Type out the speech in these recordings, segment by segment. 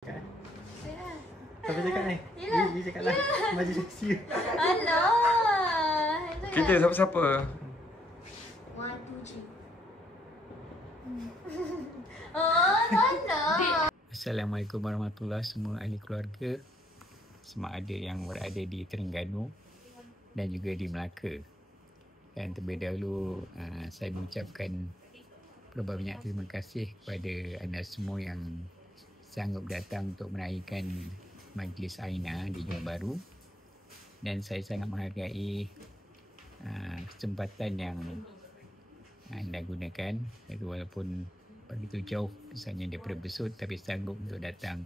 Siapa cakap ni? Dia cakap lah. Maju Sia. Alah. Kita siapa-siapa? 1, 2, 3. Oh, alah. Assalamualaikum warahmatullahi semua ahli keluarga, sama ada yang berada di Terengganu dan juga di Melaka. Dan terlebih dahulu saya mengucapkan berbanyak terima kasih kepada anda semua yang sanggup datang untuk meraihkan Majlis Aina di Johor Bahru. Dan saya sangat menghargai kesempatan yang anda gunakan, walaupun begitu jauh misalnya daripada Besut, tapi sanggup untuk datang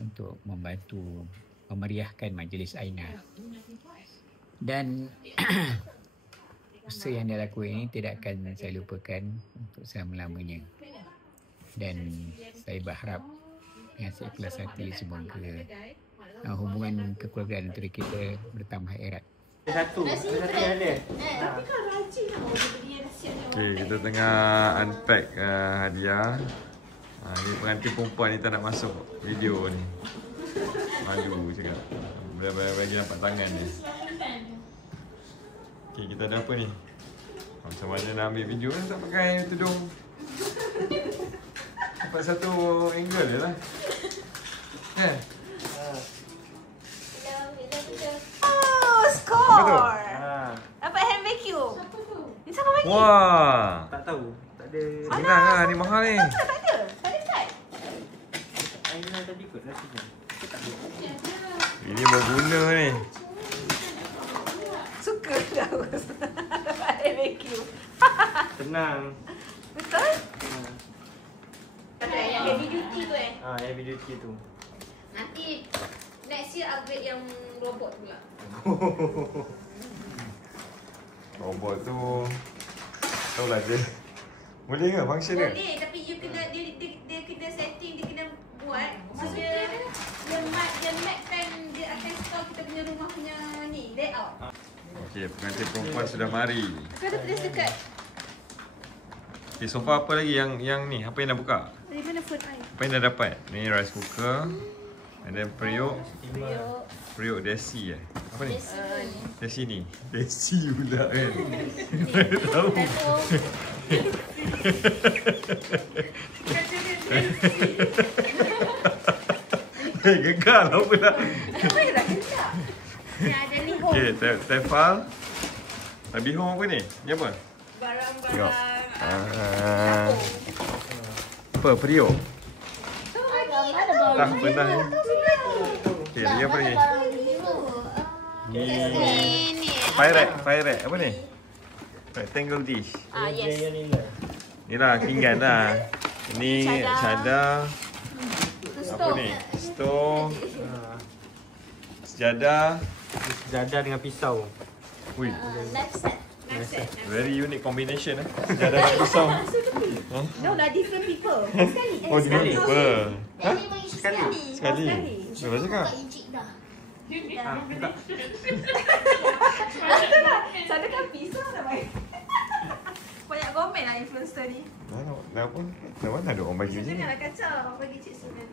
untuk membantu memeriahkan Majlis Aina. Dan usaha yang dia lakukan ini tidak akan saya lupakan untuk selama-lamanya. Dan saya berharap dengan seikhlas hati semoga hubungan kekeluargaan antara kita bertambah erat. Satu ada. Tapi kan rajin lah orang beli nasihat. Okay, kita tengah unpack hadiah. Ni pengantin perempuan ni tak nak masuk video ni. Malu cakap. Bagi nampak tangan ni. Okay, kita ada apa ni? Macam mana nak ambil video kan tak pakai tudung. Dapat satu angle je lah. Kan? Oh, Apa tu? score. Dapat hand vacuum. Ni siapa bagi? Wah! Tak tahu. Tak ada. Senang lah, ni mahal ni. Tak ada. Tak ada kad. Aina tadi kot rasanya. Ini berguna ni. Suka dah. Dapat hand vacuum. Tenang. Betul? Yang heavy duty tu Yang video tu. Nanti next year upgrade yang robot pula. Robot tu tahulah dia. Boleh ke function dia? Boleh, tapi you kena dia kena setting, dia kena buat. Maksudnya dia match kan dia akan store kita punya rumah punya ni layout. Okey, pengantin perempuan sudah mari. Kau ada tulis dekat. Okey, so far apa lagi yang ni? Apa yang dah buka? Dari mana phone I? Apa yang dah dapat? Ni rice cooker. And then periuk desi Apa ni? Desi ni. Desi pula kan. Tak tahu. Gegar lah pula. Apa yang dah kena? Ni ada ni home. Okey, tefal. Bihun apa ni? Ni apa? Tengok. Barang-barang. Apa? Periuk? Tak Pentah ni. Okey, ni apa ni? Ni fire rack. Apa ni? Rectangle dish. Yes. Ni lah pinggan lah. Ni cadar. Apa ni? Stove. Sejadah. Sejadah dengan pisau. Ui, Knife set. very unique combination eh. Sejadah dan pisau. No lah, different people. Sekali. Oh, Sekali. apa? Ha? Sekali. Sekali. Berapa cakap? Buka. Sana kan pisau dah baik. Banyak komen lah influencer ni. Dah apa? Dah mana ada orang bagi macam ni? Janganlah kacau. Bagi Cik Sunan.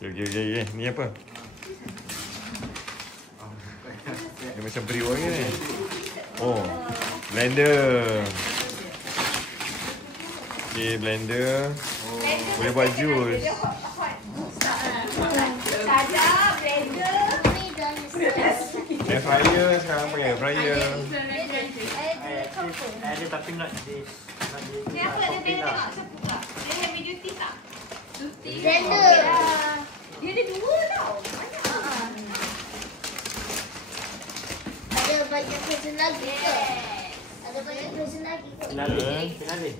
Okay. Ni apa? Dia macam periuk lagi ni. Oh, blender. Okay, blender. Boleh buat jus. Cadar, blender. Air fryer sekarang pakai air fryer. Ada tapi not this. Ni apa ada blender tengok? Siapa buka? Dia heavy duty tak? Duty. Blender. Dia ada dua tau. Banyak. Ada banyak present lagi ke? Ada banyak present lagi ke? Finale.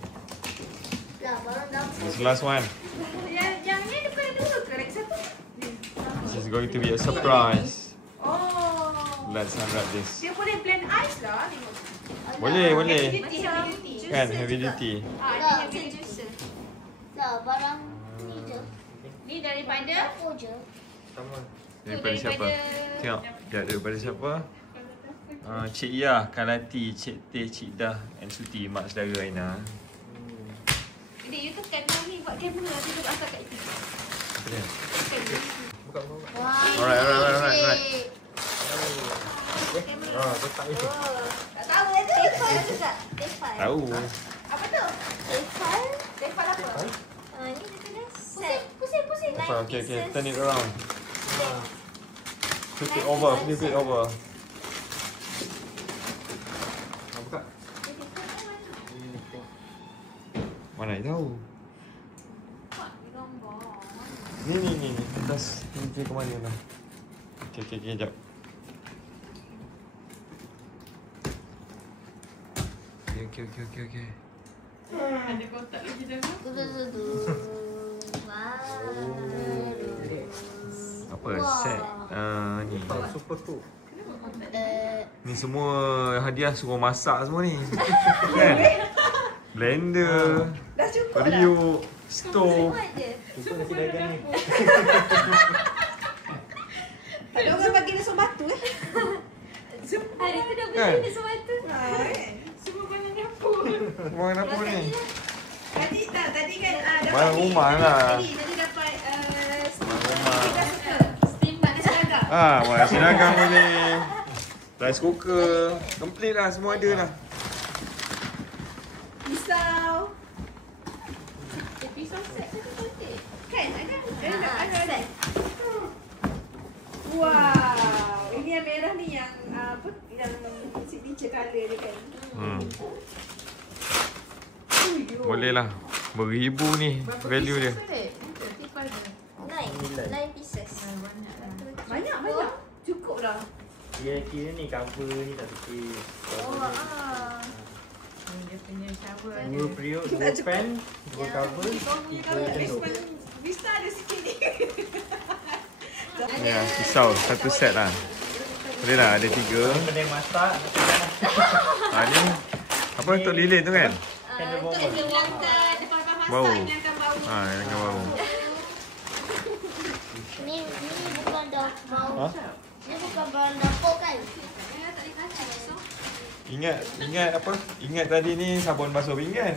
Lah, barang dapur. This is the last one. Yang ni bukan ada dua ke? Lagi satu? This is going to be a surprise. Oh. Let's unwrap this. Dia boleh blend ice lah. Tengok. Boleh. Heavy duty. Kan, heavy duty. Ini heavy juicer. Lah, barang ni je. Ni daripada Dapur je. Sama. Daripada siapa? Tengok. Daripada siapa? Cik Yah, Kalati, Cik Teh, Cik Dah and Suti, mak saudara Aina. Dia you tekan ni buat kamera tu duduk asal kat itu. Tekan ni. Buka. Wah. Alright. Kamera. Letak ni. Tak tahu ada. Tefal juga. Tefal. Tahu. Apa tu? Tefal. Tefal apa? Ni dia kena set. Pusing. Okay. Turn it around. Flip it over. Buka. Mana you tahu? Ni. Atas. Ni ke mana lah? Okay, jap. Okay. Ada kotak lagi dah. Apa? Set. Ni. Super cool. Ni semua hadiah suruh masak semua ni. Kan? Blender, Dah cukup dah. periuk, stove. Itu nasi dagang ni. Tak ada orang bagi dia batu Hari tu dah Kan? beli dia sebatu. Semua barang dapur. Semua dapur ni. Tadi kan dapat Barang ni. rumah lah. Jadi dapat rumah. steam ada seragam. Buat nasi dagang boleh. Rice cooker. Complete lah, semua ada lah. Pisau. Pisau set tu cantik. Kan ada set. Wow, ini yang merah ni yang apa? Yang signature colour dia kan. Boleh lah. Beribu ni value dia. 9 pieces. Banyak. Cukup dah. Kira ni cover ni tak sikit. Dia punya shower. 2 periuk, 2 pan, 2 cover, 3 tenduk. Vista ada sikit ni. Ya, pisau. Satu set lah. Boleh lah, ada 3. Benda masak. Ni. Apa untuk lilin tu kan? Untuk hilangkan lepas-lepas masak, Bau. hilangkan bau. Yang bau. Ni bukan dapur. Ni bukan barang dapur kan? Tak ada kaca so. Ingat apa? Ingat tadi ni sabun basuh pinggan.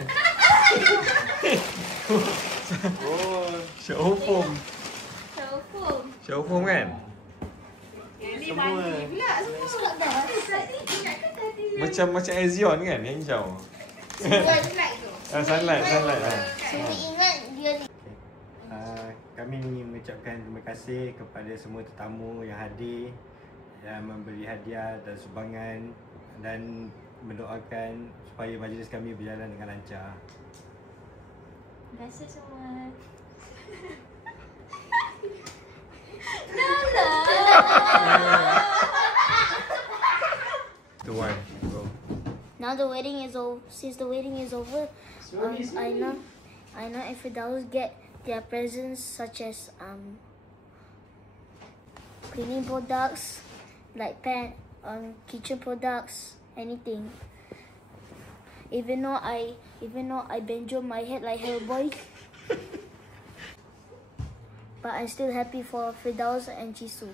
Syawfum. Syawfum kan? Yang ni mandi pula semua. Sebab dah. Tadi ingatkan tadi Macam Azion kan yang hijau. sunlight tu. Sunlight lah. Saya ingat dia ni. Kami ingin mengucapkan terima kasih kepada semua tetamu yang hadir, yang memberi hadiah dan sumbangan, dan mendoakan supaya majlis kami berjalan dengan lancar. Terima kasih semua. The one. Go. Now the wedding is over. Since the wedding is over, Aina and Firdaus get their presents such as cleaning products, like kitchen products, anything. Even though I benjo my head like Hellboy, but I'm still happy for Firdaus and Jisoo.